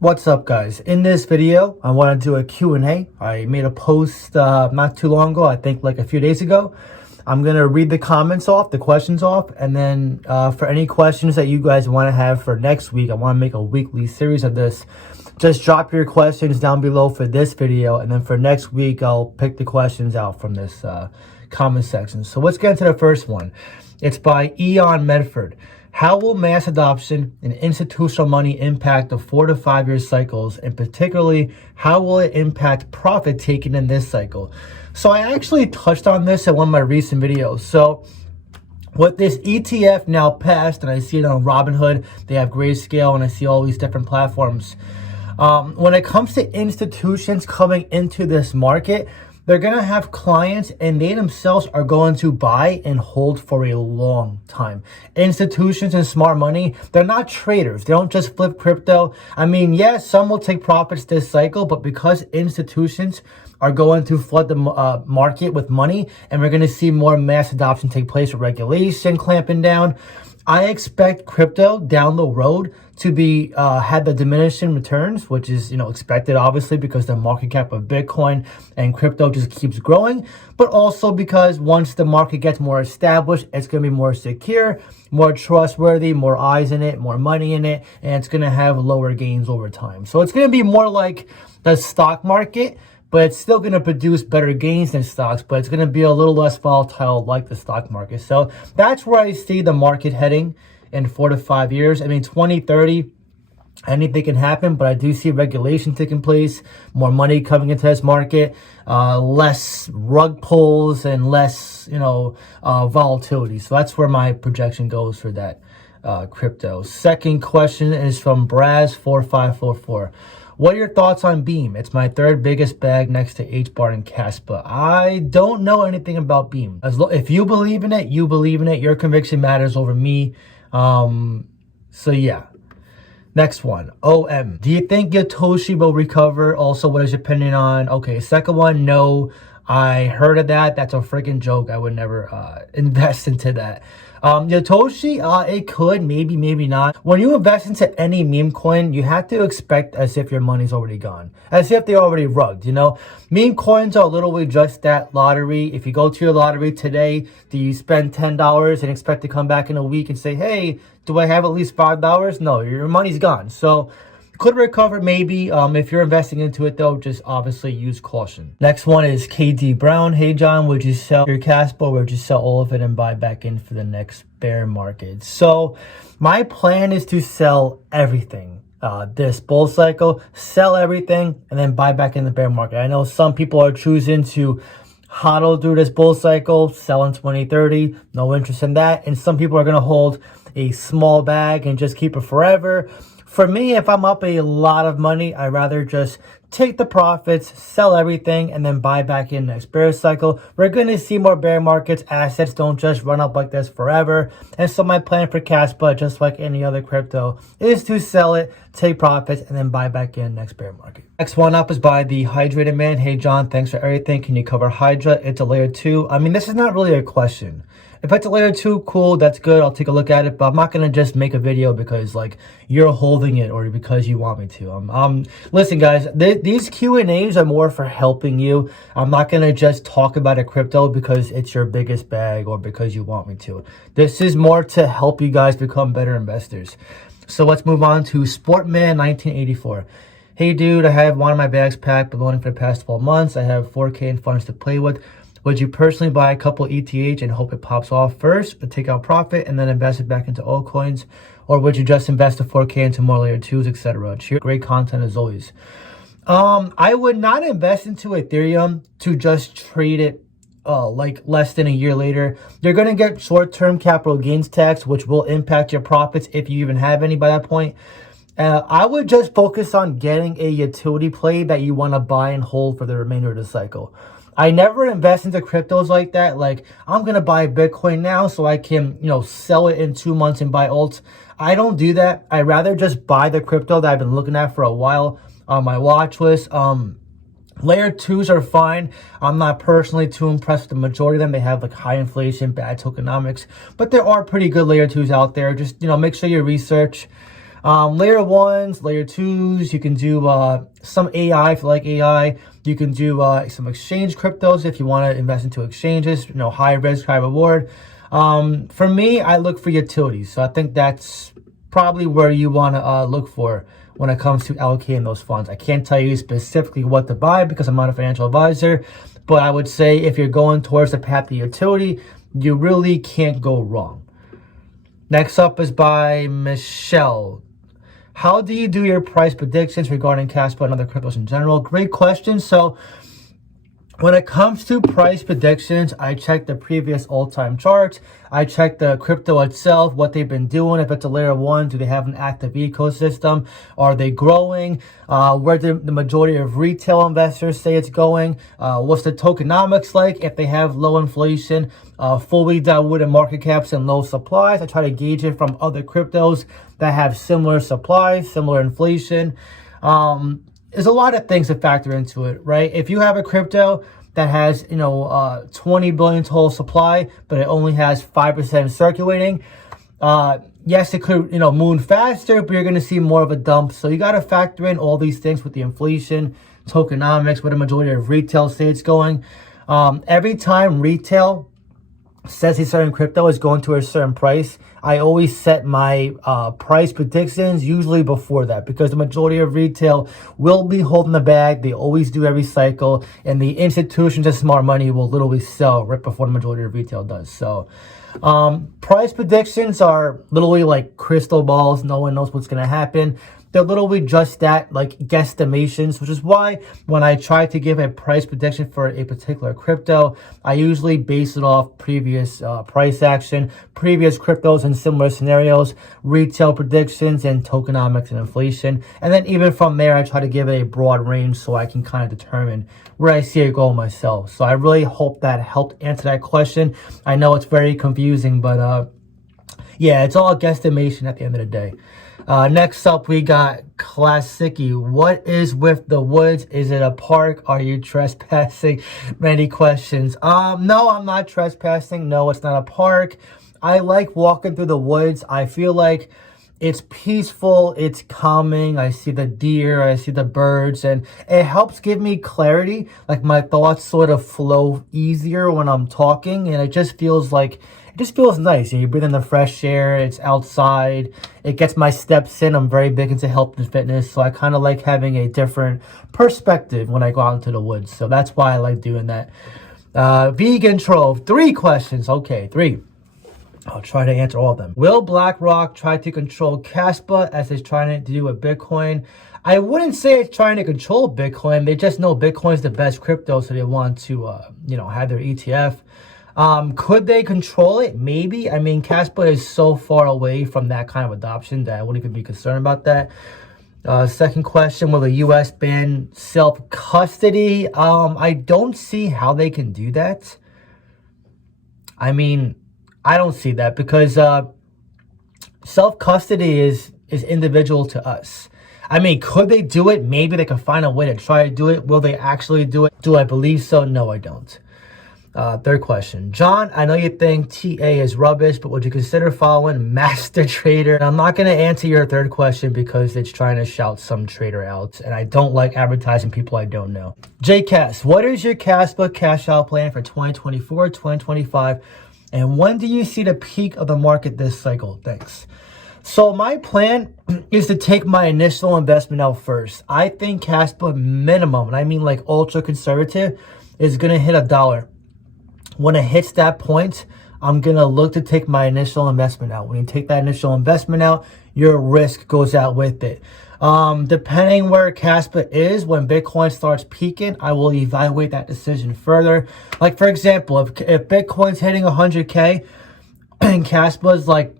What's up, guys? In this video, I want to do a Q&A. I made a post not too long ago, I think like a few days ago. I'm going to read the comments off, the questions off, and then for any questions that you guys want to have for next week, I want to make a weekly series of this. Just drop your questions down below for this video, and then for next week, I'll pick the questions out from this comment section. So let's get into the first one. It's by Eon Medford. How will mass adoption and institutional money impact the 4 to 5 year cycles, and particularly how will it impact profit taking in this cycle? So I actually touched on this in one of my recent videos. So with this ETF now passed, and I see it on Robinhood, they have Grayscale, and I see all these different platforms. When it comes to institutions coming into this market, they're going to have clients and they themselves are going to buy and hold for a long time. Institutions and smart money, they're not traders. They don't just flip crypto. I mean, yes, some will take profits this cycle, but because institutions are going to flood the market with money, and we're going to see more mass adoption take place with regulation clamping down, I expect crypto down the road to be had the diminishing returns, which is expected, obviously, because the market cap of Bitcoin and crypto just keeps growing, but also because once the market gets more established, it's going to be more secure, more trustworthy, more eyes in it, more money in it, and it's going to have lower gains over time. So it's going to be more like the stock market, but it's still going to produce better gains than stocks, but it's going to be a little less volatile like the stock market. So that's where I see the market heading in 4 to 5 years. I mean, 2030, anything can happen, but I do see regulation taking place, more money coming into this market, less rug pulls, and less, volatility. So that's where my projection goes for that crypto. Second question is from Braz4544. What are your thoughts on Beam? It's my third biggest bag next to HBAR and Kaspa. I don't know anything about Beam. If you believe in it, you believe in it. Your conviction matters over me. So yeah. Next one. OM. Do you think Yotoshi will recover? Also, what is your opinion on? Okay, second one, no. I heard of that. That's a freaking joke. I would never invest into that. Yotoshi, it could, maybe not. When you invest into any meme coin, you have to expect as if your money's already gone, as if they're already rugged, Meme coins are literally just that lottery. If you go to your lottery today, do you spend $10 and expect to come back in a week and say, hey, do I have at least $5? No, your money's gone. So could recover maybe. If you're investing into it though, just obviously use caution. Next one is KD Brown. Hey John, would you sell your Casper or would you sell all of it and buy back in for the next bear market? So my plan is to sell everything. This bull cycle, sell everything and then buy back in the bear market. I know some people are choosing to hodl through this bull cycle, sell in 2030, no interest in that. And some people are going to hold a small bag and just keep it forever. For me, if I'm up a lot of money, I'd rather just take the profits, sell everything, and then buy back in next bear cycle. We're going to see more bear markets. Assets don't just run up like this forever. And so my plan for Kaspa, just like any other crypto, is to sell it, take profits, and then buy back in next bear market. Next one up is by the Hydrated Man. Hey, John, thanks for everything. Can you cover Hydra? It's a layer 2. I mean, this is not really a question. If it's a layer 2, cool, that's good. I'll take a look at it, but I'm not going to just make a video because you're holding it or because you want me to. Listen, guys, these Q&As are more for helping you. I'm not going to just talk about a crypto because it's your biggest bag or because you want me to. This is more to help you guys become better investors. So let's move on to Sportman 1984. Hey, dude, I have one of my bags packed, been loading for the past 12 months. I have 4K in funds to play with. Would you personally buy a couple ETH and hope it pops off first, but take out profit and then invest it back into altcoins? Or would you just invest the 4K into more layer 2s, etc.? Great content as always. I would not invest into Ethereum to just trade it less than a year later. You're going to get short-term capital gains tax, which will impact your profits if you even have any by that point. I would just focus on getting a utility play that you want to buy and hold for the remainder of the cycle. I never invest into cryptos like that. I'm going to buy Bitcoin now so I can, sell it in 2 months and buy alts. I don't do that. I rather just buy the crypto that I've been looking at for a while on my watch list. Layer 2s are fine. I'm not personally too impressed with the majority of them. They have high inflation, bad tokenomics, but there are pretty good layer 2s out there. Just, make sure you research. Layer ones, layer twos, you can do some AI if you like AI. You can do some exchange cryptos if you want to invest into exchanges, high risk, high reward. For me, I look for utilities. So I think that's probably where you want to look for when it comes to allocating those funds. I can't tell you specifically what to buy because I'm not a financial advisor, but I would say if you're going towards the path of utility, you really can't go wrong. Next up is by Michelle. How do you do your price predictions regarding Caspa and other cryptos in general? Great question. So when it comes to price predictions, I check the previous all-time charts. I check the crypto itself, what they've been doing. If it's a layer one, do they have an active ecosystem? Are they growing? Where do the majority of retail investors say it's going? What's the tokenomics like? If they have low inflation, fully diluted market caps and low supplies, I try to gauge it from other cryptos that have similar supplies, similar inflation. There's a lot of things to factor into it, right? If you have a crypto that has, 20 billion total supply, but it only has 5% circulating, yes, it could, move faster, but you're going to see more of a dump. So you got to factor in all these things with the inflation, tokenomics, where the majority of retail say it's going. Every time retail says a certain crypto is going to a certain price, I always set my price predictions usually before that, because the majority of retail will be holding the bag. They always do every cycle, and the institutions of smart money will literally sell right before the majority of retail does. So price predictions are literally like crystal balls. No one knows what's going to happen. They're literally just that, like guesstimations, which is why when I try to give a price prediction for a particular crypto, I usually base it off previous price action, previous cryptos in similar scenarios, retail predictions, and tokenomics and inflation. And then even from there, I try to give it a broad range so I can kind of determine where I see it go myself. So I really hope that helped answer that question. I know it's very confusing, but yeah, it's all a guesstimation at the end of the day. Next up, we got Classik. What is with the woods? Is it a park? Are you trespassing? Many questions. No, I'm not trespassing. No, it's not a park. I like walking through the woods. I feel like it's peaceful. It's calming. I see the deer. I see the birds. And it helps give me clarity. Like my thoughts sort of flow easier when I'm talking. And it just feels nice. You breathe in the fresh air. It's outside. It gets my steps in. I'm very big into health and fitness, so I kind of like having a different perspective when I go out into the woods. So that's why I like doing that. Vegan Trove, 3 questions. Okay, 3. I'll try to answer all of them. Will BlackRock try to control Kaspa as it's trying to do with Bitcoin? I wouldn't say it's trying to control Bitcoin. They just know Bitcoin's the best crypto, so they want to, have their ETF. Could they control it? Maybe. I mean, Casper is so far away from that kind of adoption that I wouldn't even be concerned about that. Second question, will the U.S. ban self-custody? I don't see how they can do that. I mean, I don't see that because self-custody is individual to us. I mean, could they do it? Maybe they could find a way to try to do it. Will they actually do it? Do I believe so? No, I don't. Third question. John, I know you think TA is rubbish, but would you consider following Master Trader? And I'm not going to answer your third question because it's trying to shout some trader out, and I don't like advertising people I don't know. JCast, what is your Caspa cash out plan for 2024, 2025, and when do you see the peak of the market this cycle? Thanks. So my plan is to take my initial investment out first. I think Caspa minimum, and I mean like ultra conservative, is going to hit $1. When it hits that point, I'm going to look to take my initial investment out. When you take that initial investment out, your risk goes out with it. Depending where Caspa is, when Bitcoin starts peaking, I will evaluate that decision further. Like, for example, if Bitcoin's hitting 100K and Caspa's like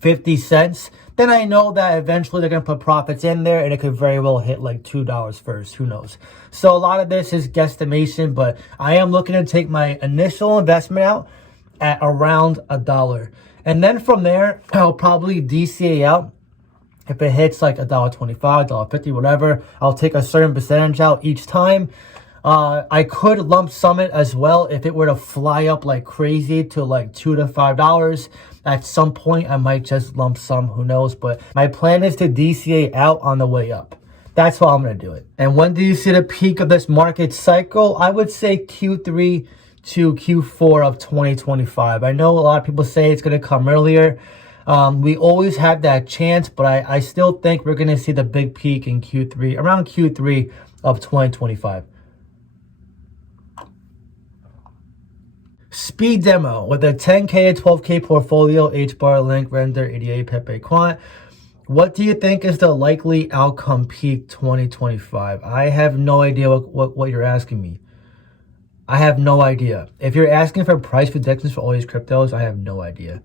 50 cents, then I know that eventually they're going to put profits in there and it could very well hit like $2 first. Who knows? So a lot of this is guesstimation, but I am looking to take my initial investment out at around $1. And then from there, I'll probably DCA out. If it hits like $1.25, $1.50, whatever, I'll take a certain percentage out each time. I could lump sum it as well if it were to fly up like crazy to like $2 to $5. At some point, I might just lump sum, who knows? But my plan is to DCA out on the way up. That's how I'm going to do it. And when do you see the peak of this market cycle? I would say Q3 to Q4 of 2025. I know a lot of people say it's going to come earlier. We always have that chance, but I still think we're going to see the big peak in Q3, around Q3 of 2025. Speed demo with a 10K to 12K portfolio, HBAR, link, render, EDA, Pepe, Quant. What do you think is the likely outcome peak 2025? I have no idea what you're asking me. I have no idea. If you're asking for price predictions for all these cryptos, I have no idea.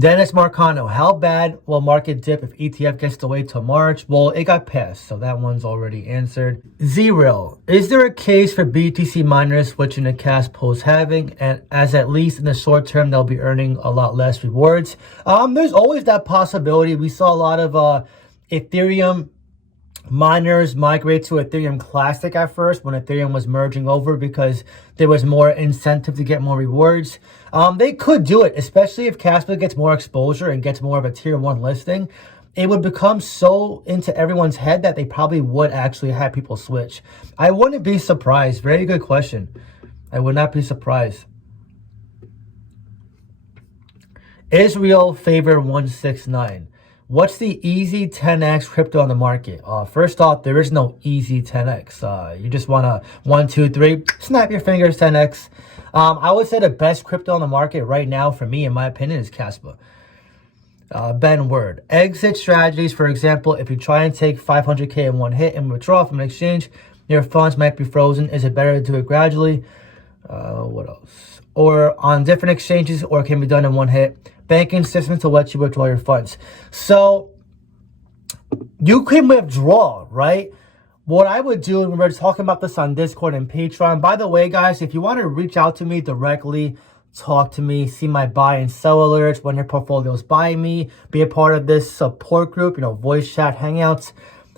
Dennis Marcano, how bad will market dip if ETF gets delayed till March? Well, it got passed, so that one's already answered. Zero, is there a case for BTC miners switching to Caspa post-halving, and as at least in the short term, they'll be earning a lot less rewards? There's always that possibility. We saw a lot of Ethereum miners migrate to Ethereum Classik at first when Ethereum was merging over because there was more incentive to get more rewards. They could do it, especially if Casper gets more exposure and gets more of a tier 1 listing. It would become so into everyone's head that they probably would actually have people switch. I wouldn't be surprised. Very good question. I would not be surprised. Israel favor 169. What's the easy 10x crypto on the market? First off, there is no easy 10x. You just want to 1, 2, 3, snap your fingers 10x. I would say the best crypto on the market right now, for me, in my opinion, is Kaspa. Ben Word. Exit strategies, for example, if you try and take 500K in one hit and withdraw from an exchange, your funds might be frozen. Is it better to do it gradually? What else? Or on different exchanges, or it can be done in one hit. Banking systems to let you withdraw your funds. So you can withdraw, right? What I would do, and we were talking about this on Discord and Patreon. By the way, guys, if you want to reach out to me directly, talk to me, see my buy and sell alerts when your portfolio is buying me, be a part of this support group, voice chat, hangouts,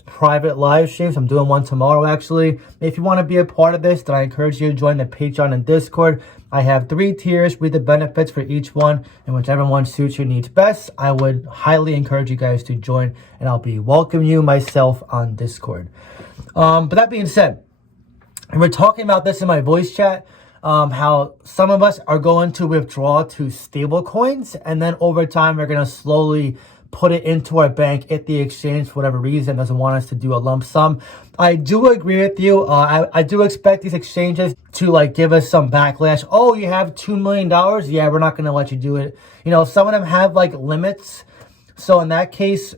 private live streams. I'm doing one tomorrow, actually. If you want to be a part of this, then I encourage you to join the Patreon and Discord. I have 3 tiers. Read the benefits for each one, and whichever one suits your needs best, I would highly encourage you guys to join, and I'll be welcoming you myself on Discord. But that being said, and we're talking about this in my voice chat, how some of us are going to withdraw to stable coins, and then over time we're going to slowly put it into our bank at the exchange for whatever reason, doesn't want us to do a lump sum. I do agree with you. I do expect these exchanges to give us some backlash. Oh, you have $2 million? Yeah, we're not going to let you do it. Some of them have limits. So in that case,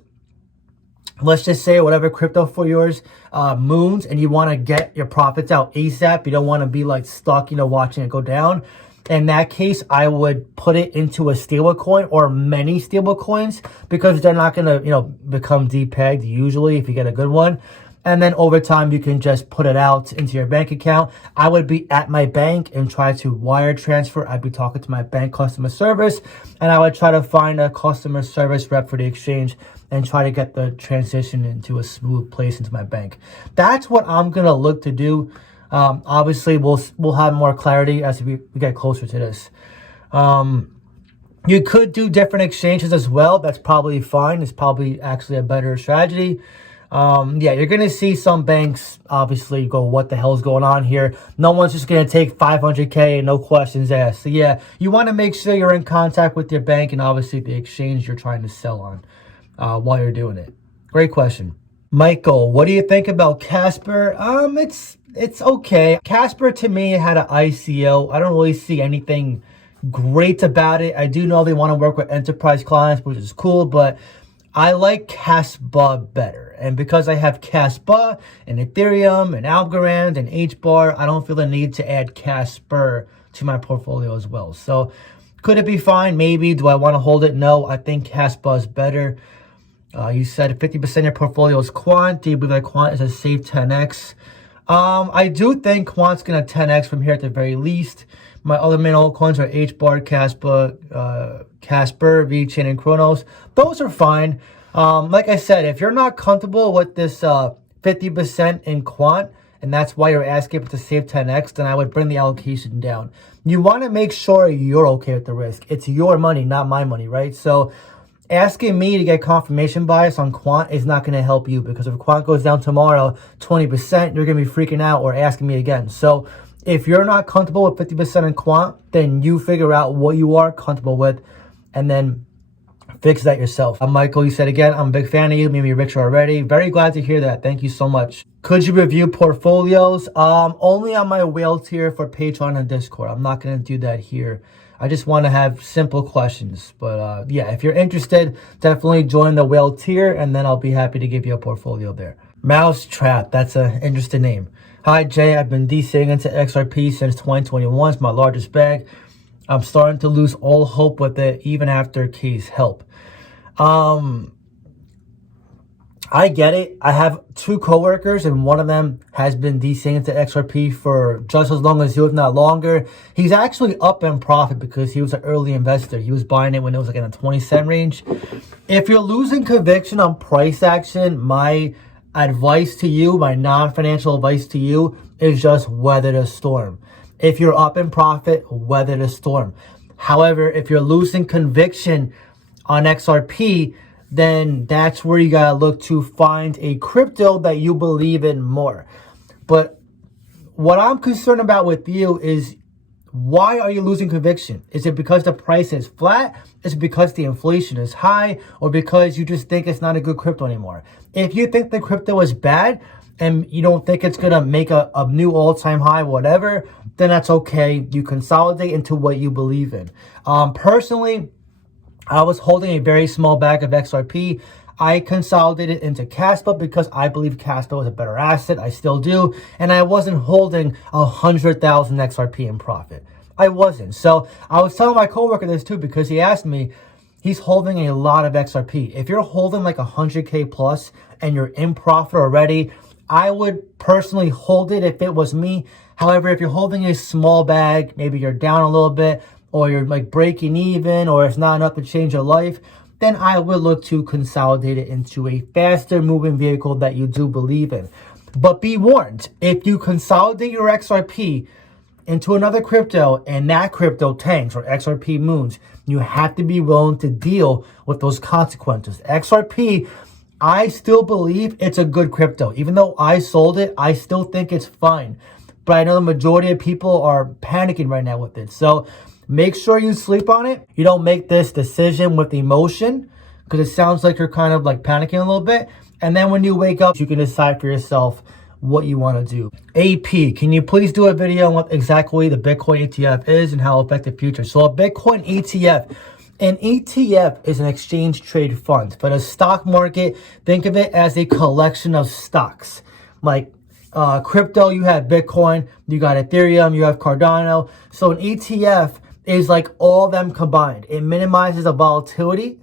let's just say whatever crypto for yours moons, and you want to get your profits out ASAP. You don't want to be stuck, watching it go down. In that case, I would put it into a stable coin or many stable coins, because they're not going to, become depegged usually if you get a good one. And then over time, you can just put it out into your bank account. I would be at my bank and try to wire transfer. I'd be talking to my bank customer service, and I would try to find a customer service rep for the exchange and try to get the transition into a smooth place into my bank. That's what I'm going to look to do. Obviously, we'll have more clarity as we get closer to this. You could do different exchanges as well. That's probably fine. It's probably actually a better strategy. Yeah, you're going to see some banks obviously go, what the hell's going on here? No one's just going to take 500K and no questions asked. So yeah, you want to make sure you're in contact with your bank and obviously the exchange you're trying to sell on while you're doing it. Great question. Michael, what do you think about Casper? It's okay. Casper, to me, had an ICO. I don't really see anything great about it. I do know they want to work with enterprise clients, which is cool, but I like Kaspa better. And because I have Kaspa and Ethereum and Algorand and HBAR, I don't feel the need to add Casper to my portfolio as well. So could it be fine? Maybe. Do I want to hold it? No, I think Kaspa is better. You said 50% of your portfolio is Quant. Do you believe that Quant is a safe 10x? I do think Quant's going to 10x from here at the very least. My other main altcoins are HBAR, Kaspa, Casper, VeChain, and Chronos. Those are fine. Like I said, if you're not comfortable with this 50% in Quant, and that's why you're asking to save 10x, then I would bring the allocation down. You want to make sure you're okay with the risk. It's your money, not my money, right? So asking me to get confirmation bias on Quant is not going to help you, because if Quant goes down tomorrow 20%, you're going to be freaking out or asking me again. So if you're not comfortable with 50% in Quant, then you figure out what you are comfortable with and then fix that yourself. Michael, you said again, I'm a big fan of you, made me richer already. Very glad to hear that. Thank you so much. Could you review portfolios? Only on my whale tier for Patreon and Discord. I'm not going to do that here. I just want to have simple questions. But yeah, if you're interested, definitely join the whale tier, and then I'll be happy to give you a portfolio there. Mousetrap, that's an interesting name. Hi, Jay. I've been DCing into XRP since 2021. It's my largest bag. I'm starting to lose all hope with it, even after K's help. I get it. I have 2 coworkers, and one of them has been DCing into XRP for just as long as you, if not longer. He's actually up in profit because he was an early investor. He was buying it when it was like in a 20-cent range. If you're losing conviction on price action, my advice to you, my non-financial advice to you, is just weather the storm. If you're up in profit, weather the storm. However, if you're losing conviction on XRP, then that's where you gotta look to find a crypto that you believe in more. But what I'm concerned about with you is, why are you losing conviction? Is it because the price is flat? Is it because the inflation is high? Or because you just think it's not a good crypto anymore? If you think the crypto is bad and you don't think it's gonna make a new all-time high, whatever, then that's okay. You consolidate into what you believe in. Personally, I was holding a very small bag of XRP. I consolidated into Kaspa because I believe Kaspa was a better asset. I still do. And I wasn't holding 100,000 XRP in profit. I wasn't. So I was telling my coworker this too, because he asked me, he's holding a lot of XRP. If you're holding like 100K plus and you're in profit already, I would personally hold it if it was me. However, if you're holding a small bag, maybe you're down a little bit, or you're like breaking even, or it's not enough to change your life, then I would look to consolidate it into a faster moving vehicle that you do believe in. But be warned, if you consolidate your XRP into another crypto and that crypto tanks or XRP moons, you have to be willing to deal with those consequences. XRP, I still believe it's a good crypto. Even though I sold it, I still think it's fine. But I know the majority of people are panicking right now with it. So make sure you sleep on it. You don't make this decision with emotion, because it sounds like you're kind of like panicking a little bit. And then when you wake up, you can decide for yourself what you want to do. AP, can you please do a video on what exactly the Bitcoin ETF is and how it affects the future? So a Bitcoin ETF, an ETF is an exchange trade fund. For the stock market, think of it as a collection of stocks. Like crypto, you have Bitcoin, you got Ethereum, you have Cardano. So an ETF is like all of them combined. It minimizes the volatility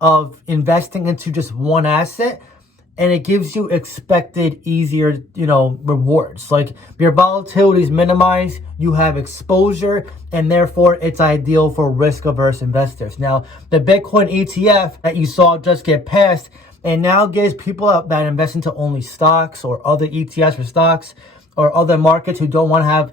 of investing into just one asset, and it gives you expected easier, rewards. Like your volatility is minimized, you have exposure, and therefore it's ideal for risk-averse investors. Now, the Bitcoin ETF that you saw just get passed, and now gives people that invest into only stocks or other ETFs for stocks, or other markets who don't want to have,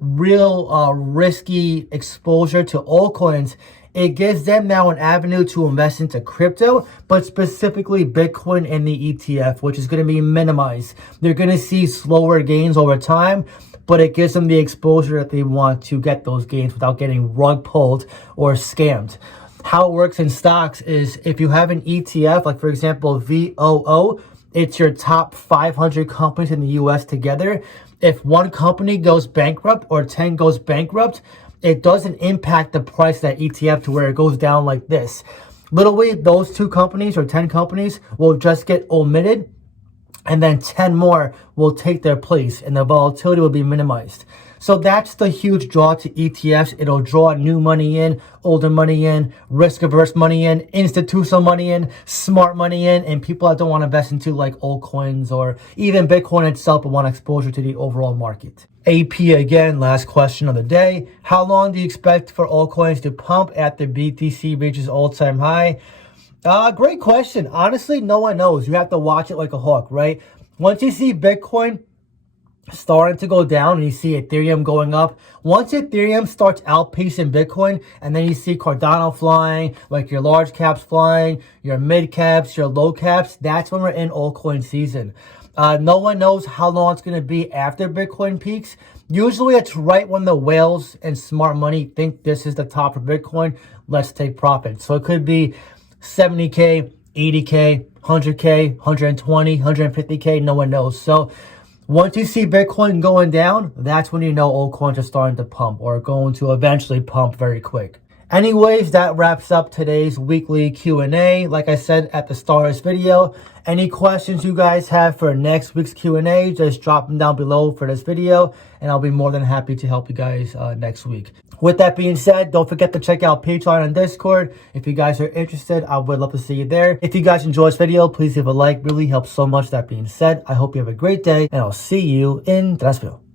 real risky exposure to altcoins. It gives them now an avenue to invest into crypto, but specifically Bitcoin in the ETF, which is going to be minimized. They're going to see slower gains over time, but it gives them the exposure that they want to get those gains without getting rug pulled or scammed. How it works in stocks is, if you have an ETF, like for example, VOO, it's your top 500 companies in the US together. If one company goes bankrupt or 10 goes bankrupt, it doesn't impact the price of that ETF to where it goes down like this. Literally, those 2 companies or 10 companies will just get omitted, and then 10 more will take their place, and the volatility will be minimized. So that's the huge draw to ETFs. It'll draw new money in, older money in, risk-averse money in, institutional money in, smart money in, and people that don't want to invest into like altcoins or even Bitcoin itself but want exposure to the overall market. AP again, last question of the day. How long do you expect for altcoins to pump after BTC reaches all-time high? Great question. Honestly, no one knows. You have to watch it like a hawk, right? Once you see Bitcoin starting to go down and you see Ethereum going up, once Ethereum starts outpacing Bitcoin and then you see Cardano flying, like your large caps flying, your mid caps, your low caps, that's when we're in altcoin season. No one knows how long it's going to be after Bitcoin peaks. Usually it's right when the whales and smart money think this is the top of Bitcoin. Let's take profit. So it could be 70K, 80K, 100K, 120, 150K. No one knows. So once you see Bitcoin going down, that's when you know altcoins are starting to pump or going to eventually pump very quick. Anyways, that wraps up today's weekly Q&A. Like I said at the start of this video, any questions you guys have for next week's Q&A, just drop them down below for this video, and I'll be more than happy to help you guys next week. With that being said, don't forget to check out Patreon and Discord. If you guys are interested, I would love to see you there. If you guys enjoyed this video, please leave a like. Really helps so much. That being said, I hope you have a great day, and I'll see you in the next video.